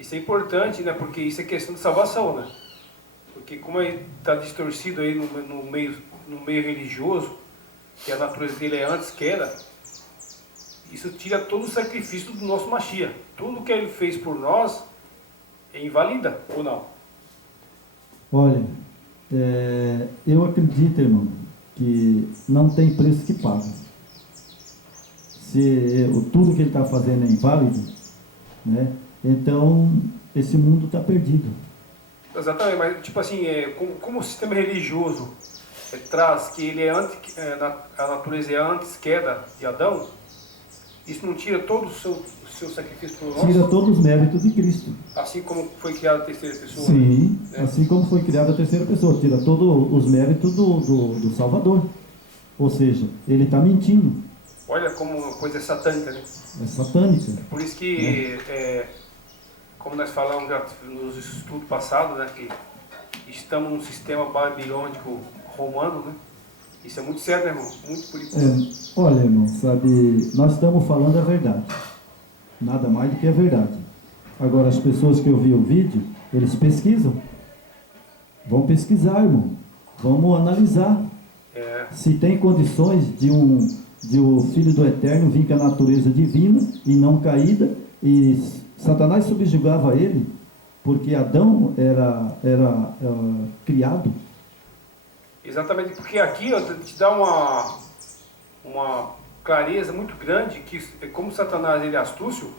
Isso é importante, né? Porque isso é questão de salvação, né? Porque como está distorcido aí no meio religioso, que a natureza dele é antes queda, isso tira todo o sacrifício do nosso Mashiach. Tudo que ele fez por nós é invalida, ou não? Olha, eu acredito, irmão, que não tem preço que paga. Se tudo que ele está fazendo é inválido, né? Então esse mundo está perdido. Exatamente, mas tipo assim, como o sistema religioso traz que ele a natureza é antes queda de Adão, isso não tira todo o seu sacrifício por nós? Tira todos os méritos de Cristo. Assim como foi criada a terceira pessoa? Sim, né? assim como foi criada a terceira pessoa, tira todos os méritos do Salvador. Ou seja, ele está mentindo. Olha como uma coisa é satânica, né? É satânica. Por isso que, como nós falamos já nos estudos passados, né, que estamos num sistema babilônico romano, né? Isso é muito sério, né, irmão? Muito perigoso. Olha, irmão, sabe, nós estamos falando a verdade. Nada mais do que a verdade. Agora, as pessoas que ouviram o vídeo, eles pesquisam. Vão pesquisar, irmão. Vamos analisar. Se tem condições de o Filho do Eterno vir com a natureza divina e não caída, e Satanás subjugava ele, porque Adão era criado. Exatamente, porque aqui ó, te dá uma clareza muito grande que, como Satanás ele é astúcio,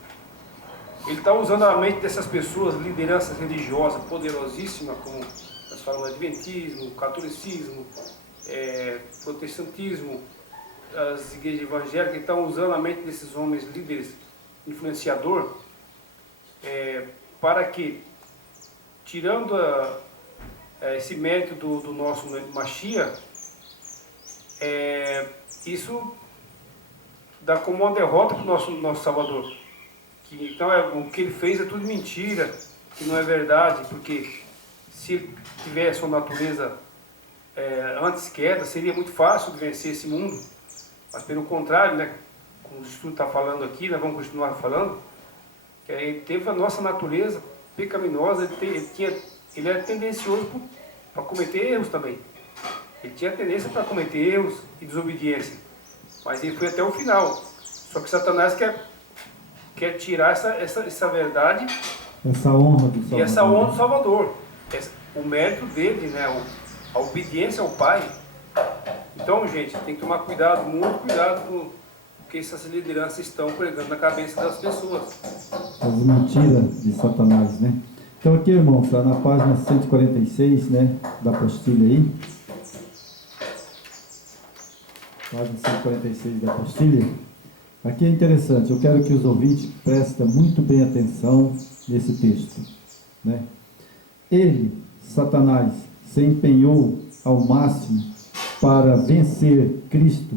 ele está usando a mente dessas pessoas, lideranças religiosas poderosíssimas, como nós falamos, adventismo, catolicismo, protestantismo, as igrejas evangélicas, estão usando a mente desses homens líderes, influenciador, para que, tirando esse mérito do nosso Mashiach, isso dá como uma derrota para o nosso Salvador. Então o que ele fez é tudo mentira, que não é verdade, porque se ele tivesse sua natureza antes queda, seria muito fácil de vencer esse mundo. Mas pelo contrário, né, como o estudo está falando aqui, nós vamos continuar falando, que ele teve a nossa natureza pecaminosa, ele era tendencioso para cometer erros também. Ele tinha tendência para cometer erros e desobediência, mas ele foi até o final. Só que Satanás quer tirar essa verdade, essa honra do Salvador. E essa honra do Salvador, o mérito dele, né, a obediência ao Pai. Então, gente, tem que tomar cuidado, muito cuidado com o que essas lideranças estão pregando na cabeça das pessoas. As mentiras de Satanás, né? Então aqui, irmão, está na página 146, né, da apostila aí. Página 146 da apostila. Aqui é interessante, eu quero que os ouvintes prestem muito bem atenção nesse texto, né? Ele, Satanás, se empenhou ao máximo para vencer Cristo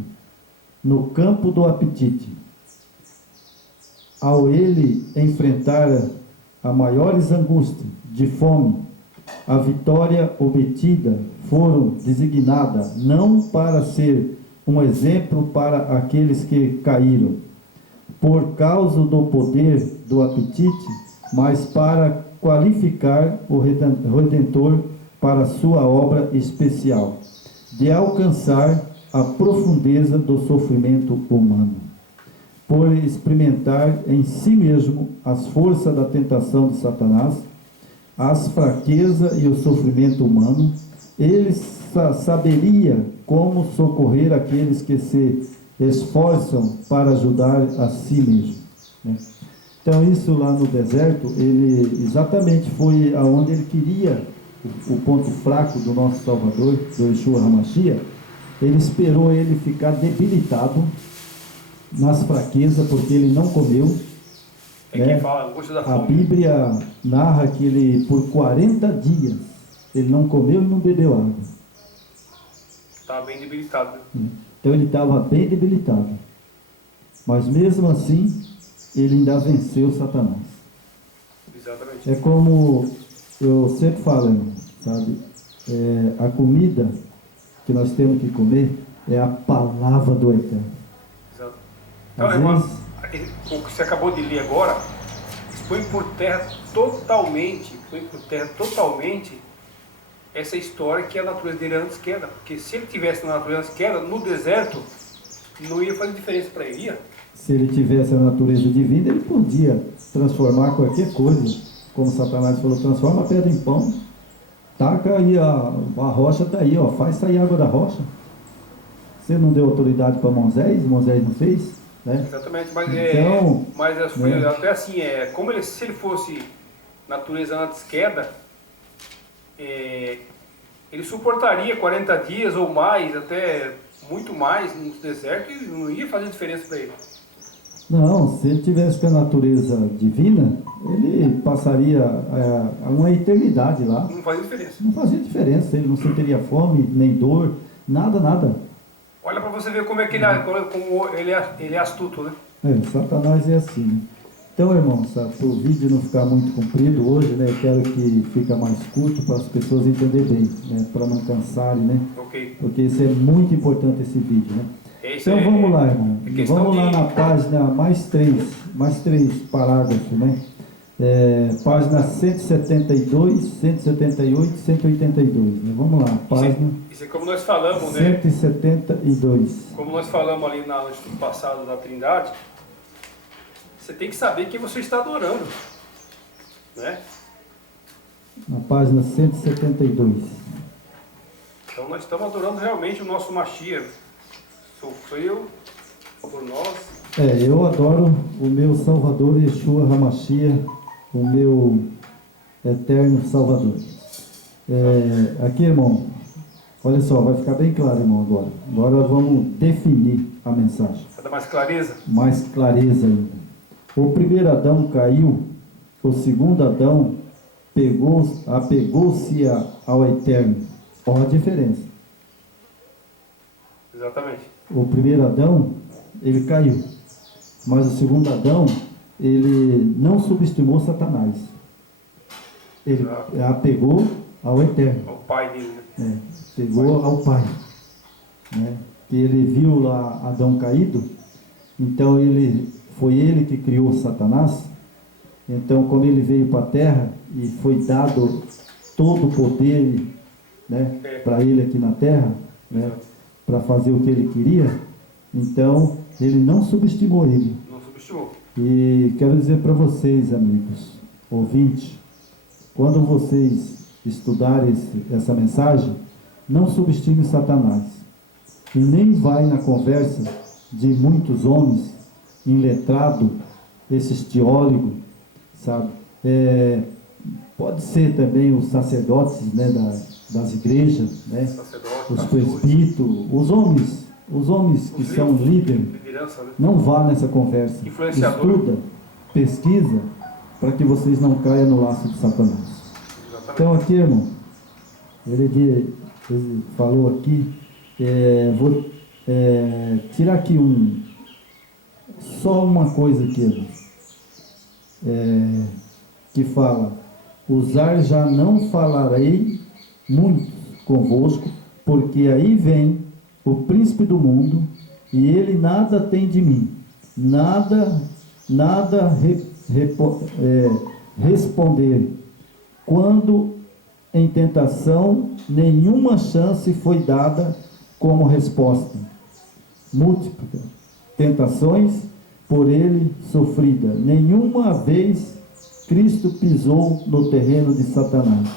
no campo do apetite. Ao ele enfrentar a maiores angústias de fome, a vitória obtida foram designadas não para ser um exemplo para aqueles que caíram, por causa do poder do apetite, mas para qualificar o Redentor para sua obra especial, de alcançar a profundeza do sofrimento humano, por experimentar em si mesmo as forças da tentação de Satanás, as fraquezas e o sofrimento humano. Ele saberia como socorrer aqueles que se esforçam para ajudar a si mesmo, né? Então isso lá no deserto, ele exatamente foi aonde ele queria o ponto fraco do nosso Salvador, do Yeshua HaMashiach. Ele esperou ele ficar debilitado nas fraquezas, porque ele não comeu, né? A Bíblia narra que ele, por 40 dias, ele não comeu e não bebeu água. Estava bem debilitado, né? Então ele estava bem debilitado. Mas mesmo assim, ele ainda venceu Satanás. Exatamente. É como eu sempre falo, irmão, sabe? A comida que nós temos que comer é a palavra do Eterno. Exato. Então, o que você acabou de ler agora, põe por terra totalmente essa história que a natureza dele antes queda. Porque se ele tivesse na natureza antes queda, no deserto, não ia fazer diferença para ele, ia? Se ele tivesse a natureza divina, ele podia transformar qualquer coisa. Como Satanás falou, transforma a pedra em pão. Taca aí, a rocha está aí, ó, faz sair água da rocha. Você não deu autoridade para Moisés não fez, né? Exatamente, mas, então, foi né? até assim, se ele fosse natureza antes queda, ele suportaria 40 dias ou mais, até muito mais no deserto, e não ia fazer diferença para ele. Não, se ele tivesse com a natureza divina, ele passaria uma eternidade lá. Não fazia diferença. Não fazia diferença, ele não sentiria fome, nem dor, nada. Olha para você ver como é que como ele é astuto, né? Satanás é assim, né? Então, irmãos, para o vídeo não ficar muito comprido hoje, né, eu quero que fique mais curto para as pessoas entenderem bem, né, para não cansarem, né? Ok. Porque isso é muito importante, esse vídeo, né? Então vamos lá, irmão. Vamos lá na página mais três parágrafos, né? Página 172, 178, 182, né? Vamos lá, página isso é como nós falamos, né? 172. Como nós falamos ali no estudo passado da Trindade, você tem que saber quem você está adorando, né? Na página 172. Então nós estamos adorando realmente o nosso Mashiach. Sou eu, por nós. Eu adoro o meu Salvador Yeshua HaMashiach, o meu eterno Salvador. Aqui, irmão, olha só, vai ficar bem claro, irmão, agora. Agora vamos definir a mensagem. Para dar mais clareza? Mais clareza ainda. O primeiro Adão caiu, o segundo Adão apegou-se ao Eterno. Olha a diferença. Exatamente. O primeiro Adão, ele caiu. Mas o segundo Adão, ele não subestimou Satanás. Ele apegou ao Eterno. Ao pai dele, né? Pegou ao Pai. Né? Que ele viu lá Adão caído, então foi ele que criou Satanás. Então, como ele veio para a terra e foi dado todo o poder, né, para ele aqui na terra, né, para fazer o que ele queria, então ele não subestimou ele. Não subestimou. E quero dizer para vocês, amigos, ouvintes, quando vocês estudarem essa mensagem, não subestime Satanás. E nem vai na conversa de muitos homens iletrados, esses teólogos, sabe? Pode ser também os sacerdotes, né, das igrejas, né? Os presbíteros, os homens que são líderes, né? não vá nessa conversa. Estuda, pesquisa, para que vocês não caiam no laço de Satanás. Exatamente. Então aqui, irmão, ele falou aqui, vou tirar aqui só uma coisa aqui, que fala: usar já não falarei muito convosco, porque aí vem o príncipe do mundo, e ele nada tem de mim, nada responder, quando em tentação nenhuma chance foi dada como resposta. Múltiplas tentações por ele sofrida, nenhuma vez Cristo pisou no terreno de Satanás,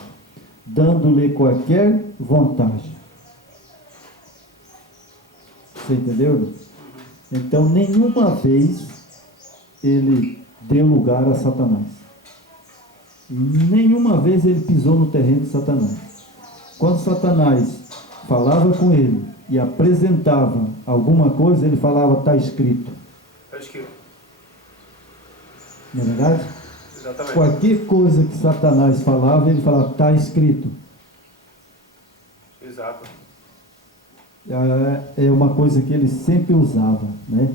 dando-lhe qualquer vantagem. Você entendeu? Então, nenhuma vez ele deu lugar a Satanás. Nenhuma vez ele pisou no terreno de Satanás. Quando Satanás falava com ele e apresentava alguma coisa, ele falava: está escrito. Está escrito. Não é verdade? Exatamente. Qualquer coisa que Satanás falava, ele falava: está escrito. Exato. É uma coisa que ele sempre usava, né?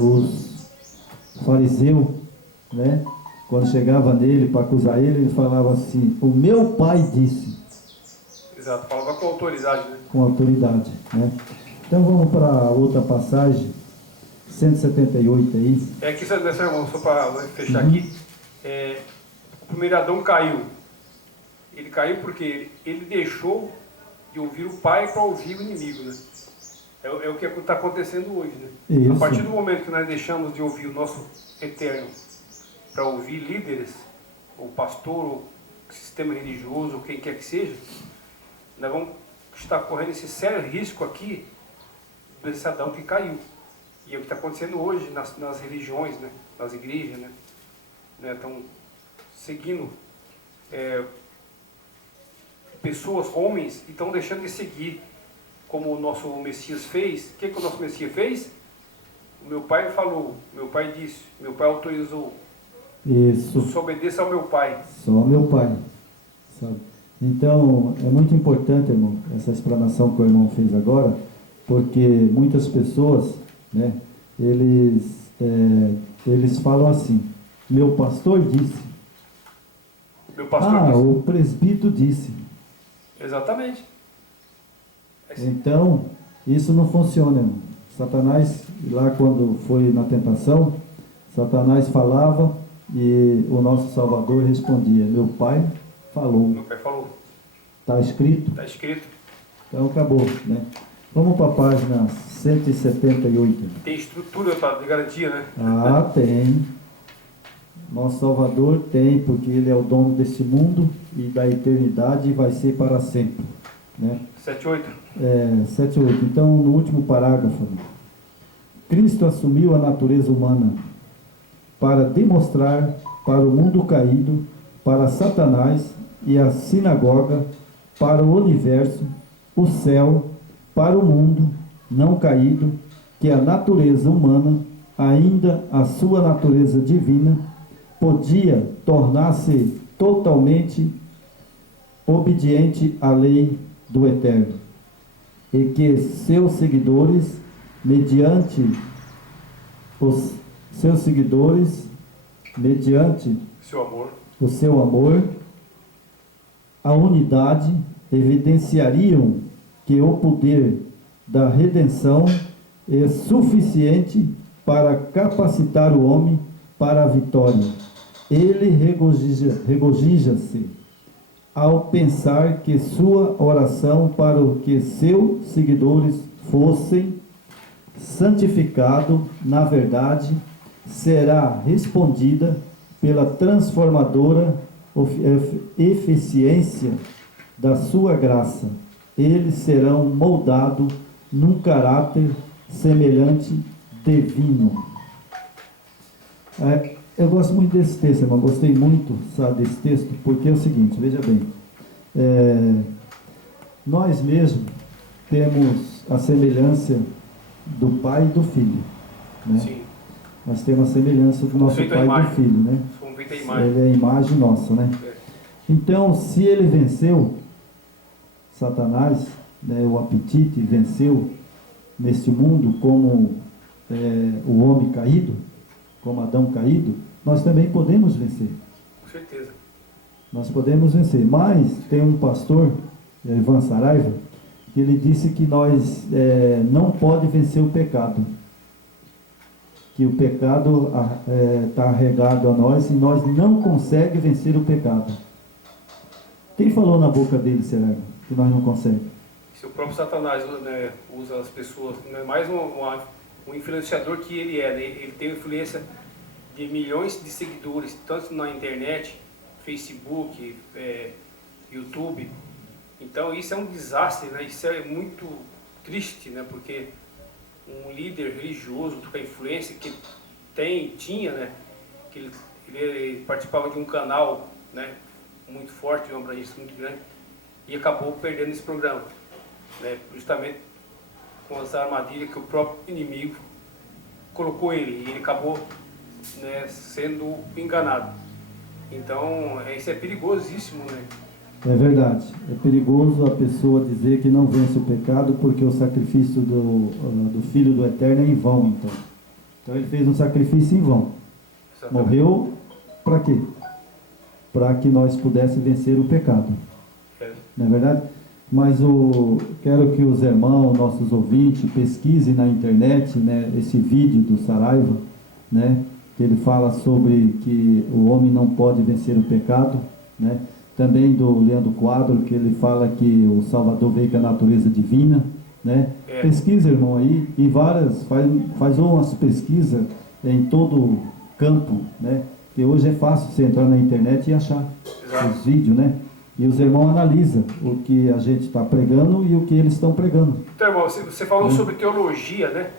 Os fariseus, né, quando chegava nele para acusar ele falava assim: o meu pai disse. Exato, falava com autoridade, né? Com autoridade, né? Então vamos para outra passagem, 178 aí. É que, irmão, só para fechar aqui, o primeiro Adão caiu. Ele caiu porque ele deixou de ouvir o pai para ouvir o inimigo, né? É o que está acontecendo hoje, né? Isso. A partir do momento que nós deixamos de ouvir o nosso Eterno para ouvir líderes, ou pastor, ou sistema religioso, ou quem quer que seja, nós vamos estar correndo esse sério risco aqui desse Adão que caiu. E é o que está acontecendo hoje nas religiões, né? Nas igrejas, né? Estão seguindo pessoas, homens, e estão deixando de seguir como o nosso Messias fez. O que o nosso Messias fez? O meu pai falou, meu pai disse, meu pai autorizou. Isso. Só obedeça ao meu pai. Só ao meu pai. Sabe? Então, é muito importante, irmão, essa explanação que o irmão fez agora, porque muitas pessoas, né, eles falam assim, meu pastor disse. Meu pastor disse. O presbítero disse. Exatamente. Então, isso não funciona, irmão. Satanás, lá quando foi na tentação, Satanás falava e o nosso Salvador respondia, meu pai falou. Meu pai falou. Está escrito? Está escrito. Então acabou, né? Vamos para a página 178. Tem estrutura de garantia, né? Ah, tem. Nosso Salvador tem, porque Ele é o dono desse mundo e da eternidade e vai ser para sempre, né? 7:8. 7:8. Então, no último parágrafo, Cristo assumiu a natureza humana para demonstrar para o mundo caído, para Satanás e a sinagoga, para o universo, o céu, para o mundo não caído, que a natureza humana, ainda a sua natureza divina, podia tornar-se totalmente obediente à lei do Eterno, e que seus seguidores, mediante o seu amor, a unidade, evidenciariam que o poder da redenção é suficiente para capacitar o homem para a vitória. Ele regozija-se ao pensar que sua oração para que seus seguidores fossem santificados na verdade será respondida pela transformadora eficiência da sua graça. Eles serão moldados num caráter semelhante divino. Eu gosto muito desse texto, irmão. Gostei muito, sabe, desse texto, porque é o seguinte, veja bem, nós mesmos temos a semelhança do pai e do filho, né? Sim. Nós temos a semelhança do nosso pai e do filho, né? Ele é a imagem nossa, né? Então, se ele venceu Satanás, né, o apetite, venceu neste mundo como o homem caído, como Adão caído, nós também podemos vencer. Com certeza. Nós podemos vencer. Mas tem um pastor, Ivan Saraiva, que ele disse que nós não pode vencer o pecado. Que o pecado está regado a nós e nós não conseguimos vencer o pecado. Quem falou na boca dele, será que nós não conseguimos? Se o próprio Satanás, né, usa as pessoas, não é mais um influenciador que ele é, né? Ele tem influência de milhões de seguidores, tanto na internet, Facebook, YouTube. Então isso é um desastre, né? Isso é muito triste, né? Porque um líder religioso com a influência que tinha, né? Que ele participava de um canal, né, muito forte, de uma abrangência muito grande, e acabou perdendo esse programa, né? Justamente com as armadilhas que o próprio inimigo colocou ele, e ele acabou, né, sendo enganado. Então isso é perigosíssimo, né? É verdade, é perigoso a pessoa dizer que não vence o pecado porque o sacrifício do Filho do Eterno é em vão, então ele fez um sacrifício em vão. Exatamente. Morreu para quê? Para que nós pudéssemos vencer o pecado. Não é verdade? Mas quero que os irmãos, nossos ouvintes, pesquisem na internet, né, esse vídeo do Saraiva, né, que ele fala sobre que o homem não pode vencer o pecado, né, também do Leandro Quadro, que ele fala que o Salvador veio com a natureza divina, né. Pesquisa, irmão, aí, e faz umas pesquisas em todo o campo, né, que hoje é fácil você entrar na internet e achar os vídeos, né. E os irmãos analisam o que a gente está pregando e o que eles estão pregando. Então, irmão, você falou sobre teologia, né?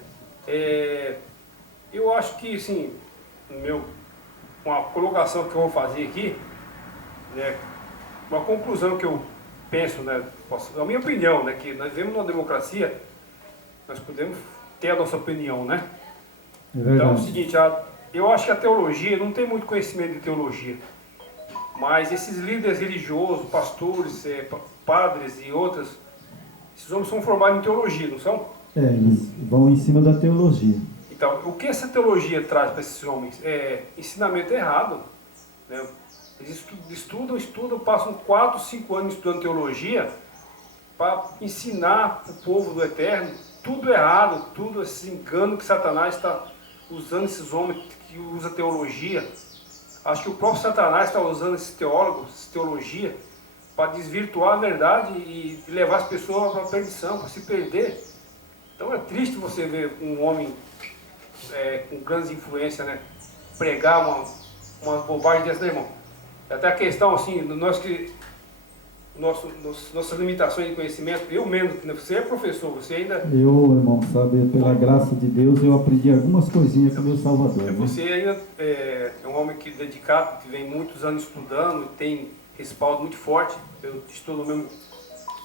Eu acho que, assim, uma colocação que eu vou fazer aqui, né, uma conclusão que eu penso, né, a minha opinião, né, que nós vivemos numa democracia, nós podemos ter a nossa opinião, né? Então, é o seguinte, eu acho que a teologia, não tem muito conhecimento de teologia. Mas esses líderes religiosos, pastores, padres e outros, esses homens são formados em teologia, não são? Eles vão em cima da teologia. Então, o que essa teologia traz para esses homens? Ensinamento errado. Né? Eles estudam, passam 4, 5 anos estudando teologia para ensinar para o povo do Eterno tudo errado, tudo esse engano que Satanás está usando esses homens que usam teologia. Acho que o próprio Satanás está usando esses teólogos, essa teologia, para desvirtuar a verdade e levar as pessoas para a perdição, para se perder. Então é triste você ver um homem com grandes influências, né, pregar uma bobagem dessa, né, irmão? Até a questão, assim, nossas limitações de conhecimento, eu mesmo, você é professor, você ainda... Eu, irmão, sabe, pela graça de Deus, eu aprendi algumas coisinhas com o meu Salvador. Né? Você ainda é um homem dedicado, que vem muitos anos estudando, tem respaldo muito forte. Eu estou no mesmo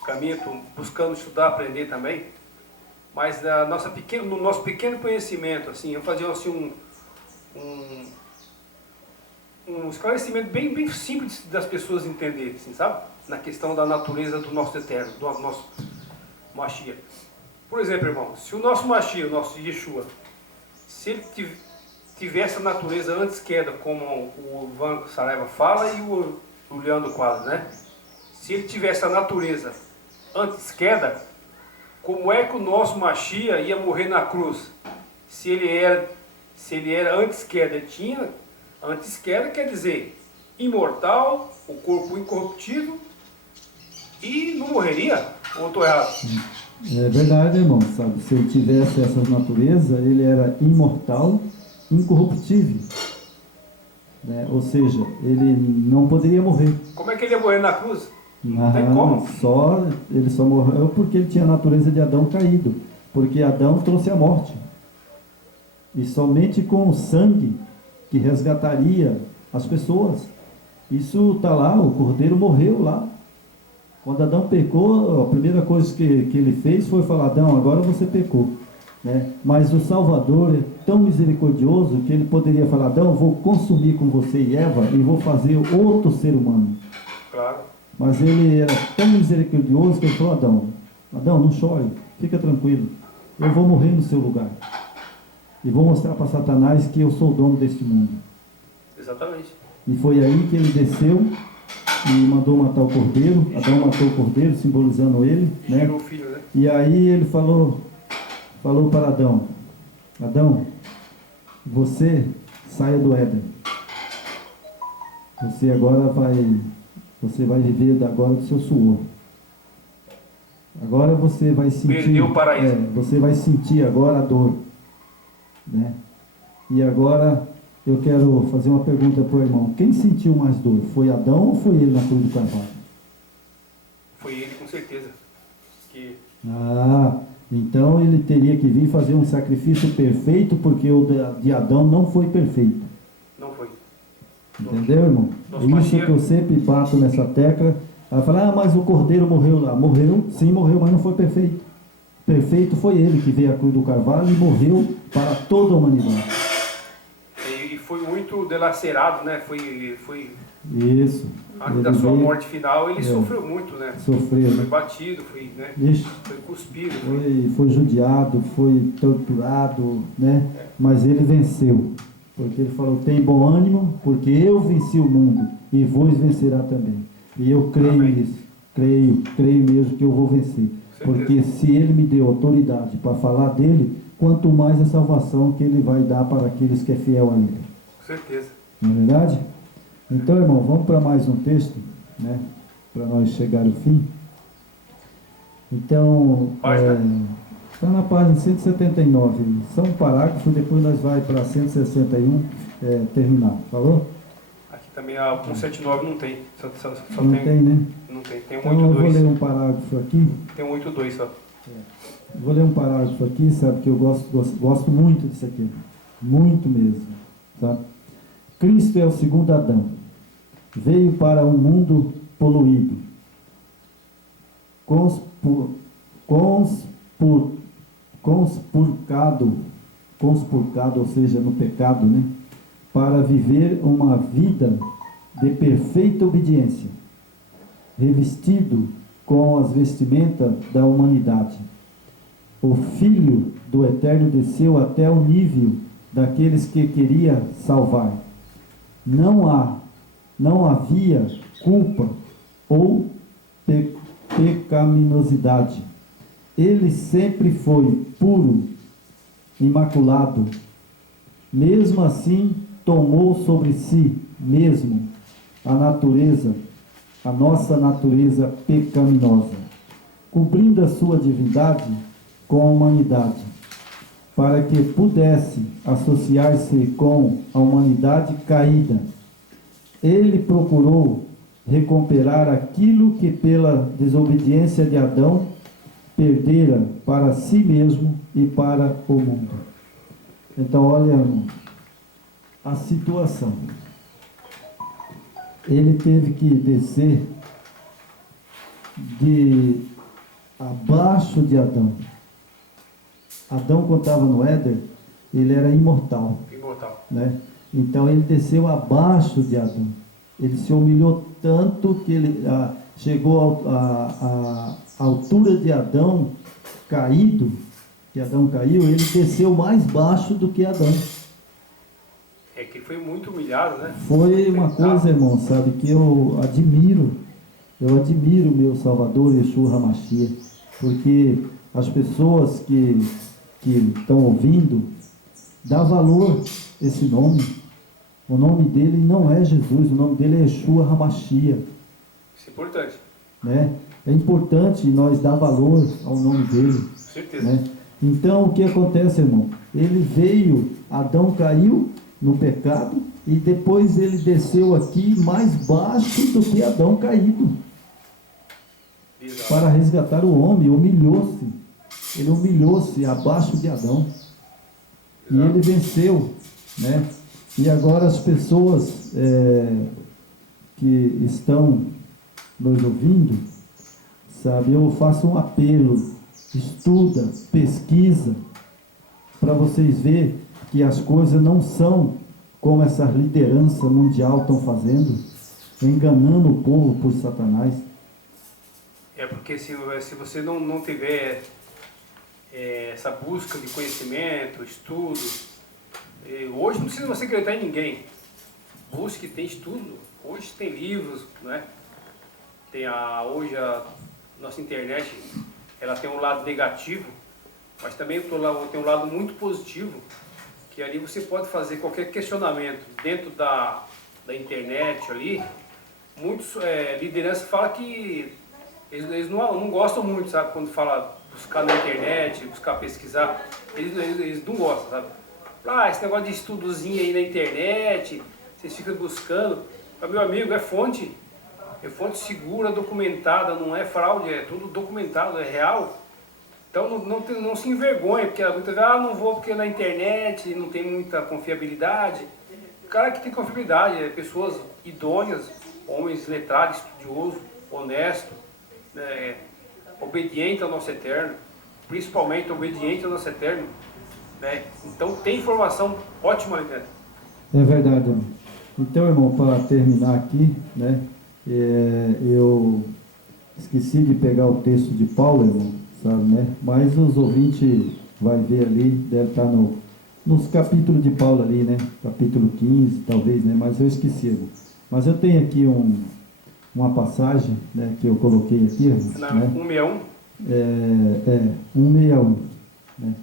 caminho, estou buscando estudar, aprender também. Mas no nosso pequeno conhecimento, assim, eu fazia assim, um esclarecimento bem simples das pessoas entenderem, assim, sabe? Na questão da natureza do nosso Eterno, do nosso Mashiach. Por exemplo, irmão, se o nosso Mashiach, o nosso Yeshua, se ele tivesse a natureza antes queda, como o Ivan Saraiva fala e o Leandro Quadro, né? Se ele tivesse a natureza antes queda, como é que o nosso Mashiach ia morrer na cruz? Se ele era antes queda, ele tinha antes queda, quer dizer, imortal, o corpo incorruptível, e não morreria? Ou estou errado? É verdade, irmão, sabe? Se ele tivesse essa natureza, ele era imortal, incorruptível. Né? Ou seja, ele não poderia morrer. Como é que ele ia morrer na cruz? Não tem como. Ele só morreu porque ele tinha a natureza de Adão caído. Porque Adão trouxe a morte. E somente com o sangue que resgataria as pessoas. Isso está lá, o Cordeiro morreu lá. Quando Adão pecou, a primeira coisa que ele fez foi falar: Adão, agora você pecou. Né? Mas o Salvador é tão misericordioso que ele poderia falar: Adão, vou consumir com você e Eva e vou fazer outro ser humano. Claro. Mas ele era tão misericordioso que ele falou: Adão, não chore, fica tranquilo, eu vou morrer no seu lugar. E vou mostrar para Satanás que eu sou o dono deste mundo. Exatamente. E foi aí que ele desceu e mandou matar o cordeiro. Adão matou o cordeiro, simbolizando ele, né? O filho, né? E aí ele falou para Adão: Adão, você saia do Éden. Você vai viver agora do seu suor. Agora você vai sentir. Perdeu o paraíso. Você vai sentir agora a dor. Né? E agora eu quero fazer uma pergunta para o irmão: quem sentiu mais dor? Foi Adão ou foi ele na cruz do Calvário? Foi ele, com certeza. Então ele teria que vir fazer um sacrifício perfeito, porque o de Adão não foi perfeito. Não foi. Entendeu, irmão? É isso que eu sempre bato nessa tecla. Ela fala: mas o cordeiro morreu lá. Morreu, sim, morreu, mas não foi perfeito. Perfeito foi ele que veio à cruz do Calvário e morreu para toda a humanidade. E foi muito delacerado, né? Foi isso. Antes da sua morte final, ele sofreu muito, né? Sofreu. Foi batido, foi cuspido. Foi judiado, foi torturado, né? Mas ele venceu. Porque ele falou: tem bom ânimo, porque eu venci o mundo e vos vencerá também. E eu creio nisso. creio mesmo que eu vou vencer. Porque se Ele me deu autoridade para falar dele, quanto mais a salvação que Ele vai dar para aqueles que é fiel a Ele. Com certeza. Não é verdade? Então, irmão, vamos para mais um texto, né? Para nós chegar ao fim. Então, está na página 179. Só um parágrafo, depois nós vai para 161 terminar. Falou? Aqui também a 179 não tem. Só não tem, né? Não tem. Tem um então 82. Eu vou ler um parágrafo aqui. Tem um 82 só. Vou ler um parágrafo aqui, sabe, que eu gosto muito disso aqui. Muito mesmo. Tá? Cristo é o segundo Adão. Veio para um mundo poluído, conspurcado, ou seja, no pecado, né? Para viver uma vida de perfeita obediência, revestido com as vestimentas da humanidade. O Filho do Eterno desceu até o nível daqueles que queria salvar. Não havia culpa ou pecaminosidade. Ele sempre foi puro, imaculado. Mesmo assim, tomou sobre si mesmo a nossa natureza pecaminosa, cobrindo a sua divindade com a humanidade, para que pudesse associar-se com a humanidade caída. Ele procurou recuperar aquilo que pela desobediência de Adão perdera para si mesmo e para o mundo. Então, olha, irmão, a situação. Ele teve que descer de abaixo de Adão. Adão, quando estava no Éden, ele era imortal. Né? Então ele desceu abaixo de Adão. Ele se humilhou tanto que ele chegou à altura de Adão caído, que Adão caiu, ele desceu mais baixo do que Adão. É que ele foi muito humilhado, né? Foi uma coisa, irmão, sabe, que eu admiro o meu Salvador, Yeshua HaMashiach, porque as pessoas que estão ouvindo, dá valor a esse nome. O nome dele não é Jesus, o nome dele é Yeshua HaMashiach. Isso é importante. Né? É importante nós dar valor ao nome dele. Com certeza. Né? Então, o que acontece, irmão? Ele veio, Adão caiu no pecado, e depois ele desceu aqui mais baixo do que Adão caído. Exato. Para resgatar o homem, humilhou-se. Ele humilhou-se abaixo de Adão. Exato. E ele venceu, né? E agora as pessoas que estão nos ouvindo, sabe, eu faço um apelo, estuda, pesquisa, para vocês verem que as coisas não são como essa liderança mundial estão fazendo, enganando o povo por Satanás. É porque se você não tiver essa busca de conhecimento, estudo, hoje não precisa você acreditar em ninguém. Busque, tem estudo. Hoje tem livros, né? Hoje a nossa internet, ela tem um lado negativo, mas também tem um lado muito positivo, que ali você pode fazer qualquer questionamento dentro da internet ali. Muitos lideranças falam que eles não gostam muito, sabe? Quando fala buscar na internet, buscar pesquisar, eles não gostam, sabe? Esse negócio de estudozinho aí na internet, vocês ficam buscando. Mas, meu amigo, é fonte segura, documentada, não é fraude, é tudo documentado, é real. Então não se envergonhe, porque muitas vezes, não vou porque na internet não tem muita confiabilidade. O cara que tem confiabilidade, pessoas idôneas, homens letrados, estudiosos, honestos, obedientes ao nosso Eterno, principalmente obediente ao nosso Eterno. Né? Então tem informação ótima ali dentro. É verdade, irmão. Então, irmão, para terminar aqui, né, eu esqueci de pegar o texto de Paulo, irmão, sabe, né? Mas os ouvintes vai ver ali, deve estar nos capítulos de Paulo ali, né? Capítulo 15, talvez, né? Mas eu esqueci, irmão. Mas eu tenho aqui uma passagem, né, que eu coloquei aqui, irmão, Na né? 161? 161, né?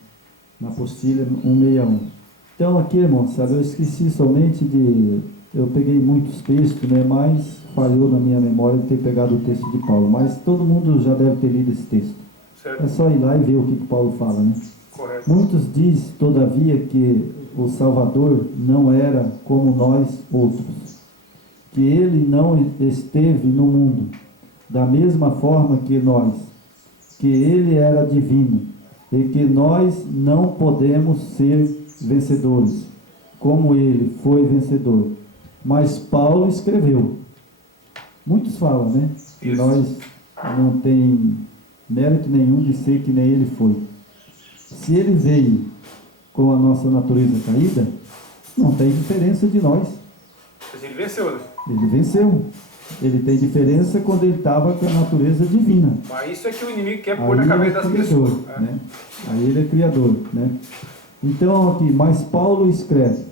Na apostila 161. Então aqui, irmão, sabe, eu esqueci somente de... Eu peguei muitos textos, né, mas falhou na minha memória de ter pegado o texto de Paulo. Mas todo mundo já deve ter lido esse texto. Certo. É só ir lá e ver o que Paulo fala, né? Correto. Muitos dizem, todavia, que o Salvador não era como nós outros, que ele não esteve no mundo da mesma forma que nós, que ele era divino e que nós não podemos ser vencedores, como ele foi vencedor. Mas Paulo escreveu. Muitos falam, né, que Isso. nós não tem mérito nenhum de ser que nem ele foi. Se ele veio com a nossa natureza caída, não tem diferença de nós. Mas ele venceu, né? Ele venceu. Ele tem diferença quando ele estava com a natureza divina. Mas isso é que o inimigo quer pôr Aí na ele cabeça é das criador, pessoas. né? Aí ele é criador, né? Então aqui, mas Paulo escreve,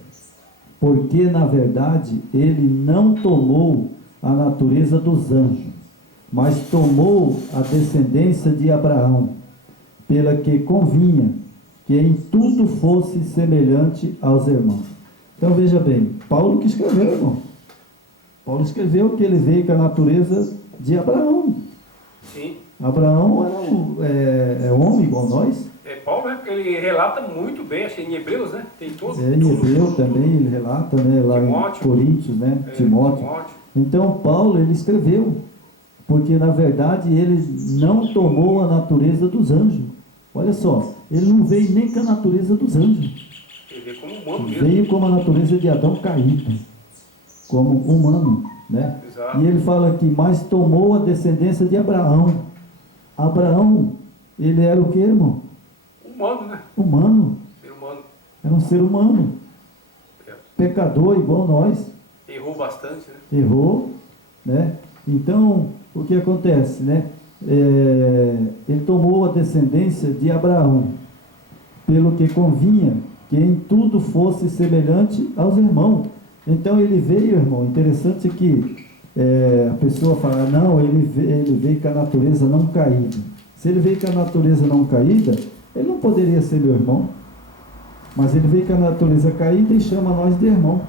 porque na verdade ele não tomou a natureza dos anjos, mas tomou a descendência de Abraão, pela que convinha que em tudo fosse semelhante aos irmãos. Então veja bem, Paulo que escreveu, irmão. Paulo escreveu que ele veio com a natureza de Abraão. Sim. Abraão é homem igual nós. Paulo, né, ele relata muito bem, acho que em Hebreus, né? Tem todo. Em Hebreu também ele relata, né, lá Timóteo. em Coríntios, né, Timóteo. Então Paulo ele escreveu, porque na verdade ele não tomou a natureza dos anjos. Olha só, ele não veio nem com a natureza dos anjos. Ele veio como humano mesmo. Veio como a natureza de Adão caído, como humano, né? Exato. E ele fala aqui, mas tomou a descendência de Abraão. Abraão, ele era o que, irmão? Humano, né? Humano. Ser humano. Era um ser humano. É. Pecador igual nós. Errou bastante, né? Errou, né? Então, o que acontece, né? Ele tomou a descendência de Abraão, pelo que convinha que em tudo fosse semelhante aos irmãos. Então ele veio, irmão, interessante que a pessoa fala, não, ele veio com a natureza não caída. Se ele veio com a natureza não caída, ele não poderia ser meu irmão. Mas ele veio com a natureza caída e chama nós de irmão.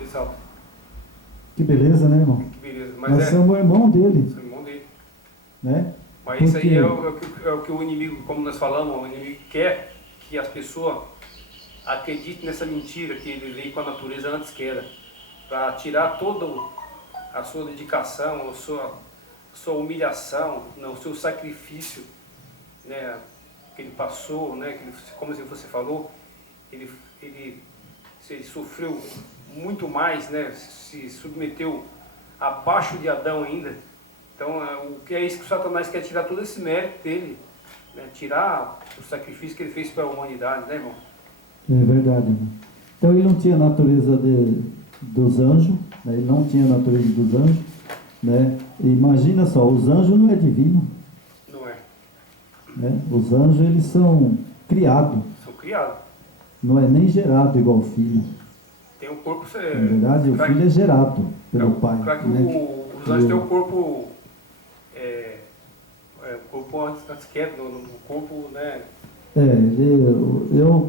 Exato. Que beleza, né, irmão? Que beleza. Mas Nós somos irmão dele, somos irmão dele. né? Mas isso Porque aí é o que o inimigo, como nós falamos, o inimigo quer que as pessoas acreditem nessa mentira que ele veio com a natureza antes que era, para tirar toda a sua dedicação, a sua humilhação, o seu sacrifício, né, que ele passou, né, que ele, como você falou, ele sofreu muito mais, né, se submeteu abaixo de Adão ainda. Então, o que é isso que o Satanás quer tirar todo esse mérito dele, né, tirar o sacrifício que ele fez para a humanidade, né, irmão? É verdade, irmão. Então ele não tinha a natureza dos anjos, né? Ele não tinha a natureza dos anjos, né? E imagina só, os anjos não é divino, Não é. né? Os anjos eles são criados, São criados. não é nem gerado igual o filho. Tem um corpo... Na verdade, o filho é gerado pelo pai, Claro que né? os anjos têm um corpo... corpo antes quieto, no corpo, né?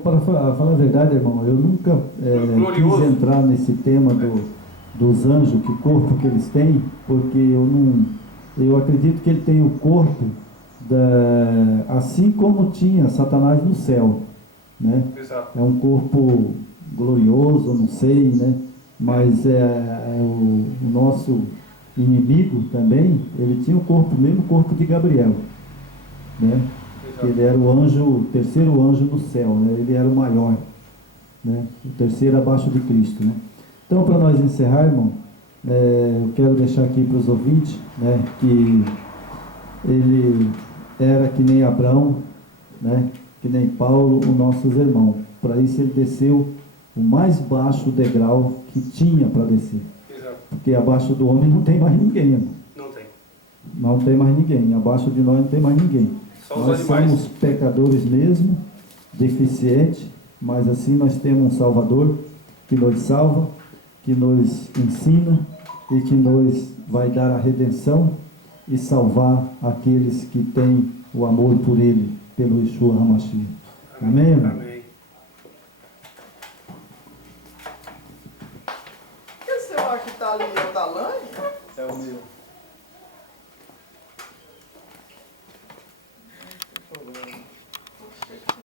Para falar a verdade, irmão, eu nunca quis entrar nesse tema dos anjos, que corpo que eles têm, porque eu acredito que ele tem o corpo assim como tinha Satanás no céu, né? Exato. É um corpo glorioso, não sei, né? Mas o nosso inimigo também, ele tinha o mesmo corpo de Gabriel, né? Que ele era o terceiro anjo no céu, né? Ele era o maior, né? O terceiro abaixo de Cristo, né? Então, para nós encerrar, irmão, eu quero deixar aqui para os ouvintes, né, que ele era que nem Abraão, né, que nem Paulo, os nossos irmãos. Para isso ele desceu o mais baixo degrau que tinha para descer. Exato. Porque abaixo do homem não tem mais ninguém, irmão. Não tem. Não tem mais ninguém. Abaixo de nós não tem mais ninguém. Só os nós animais. somos pecadores mesmo, deficientes, mas assim nós temos um Salvador que nos salva, que nos ensina, e que nos vai dar a redenção e salvar aqueles que têm o amor por Ele, pelo Yeshua HaMashiach. Amém, irmão? Amém. Esse celular que está ali é o da Lani? É o meu.